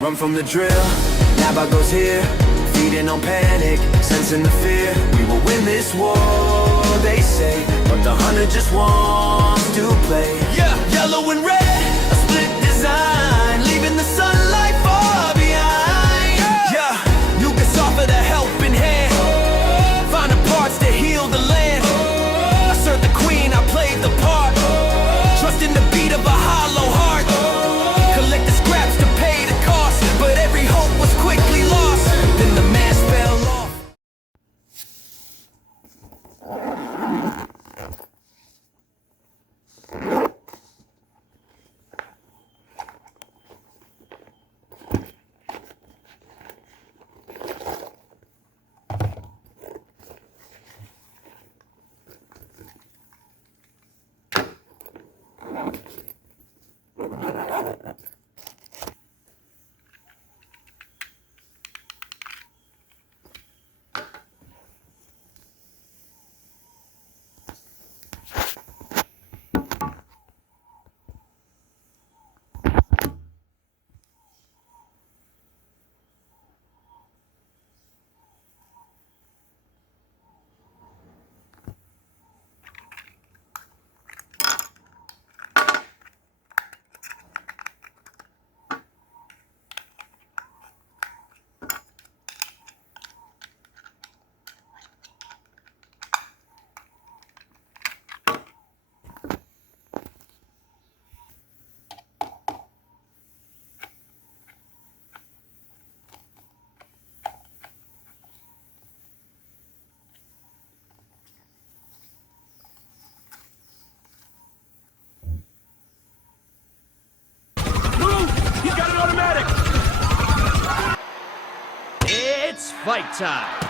Run from the drill, Naba goes here, feeding on panic, sensing the fear. We will win this war, they say, but the hunter just wants to play. Yeah, yellow and red, a split design, leaving the sunlight far behind. Yeah, you can offer the helping hand, find the parts to heal the land. I served the queen, I played the part, trust in the beat of a hollow heart. Collect the scraps to pay the cost, but every hope was quickly lost. Then the mask fell off. It's fight time!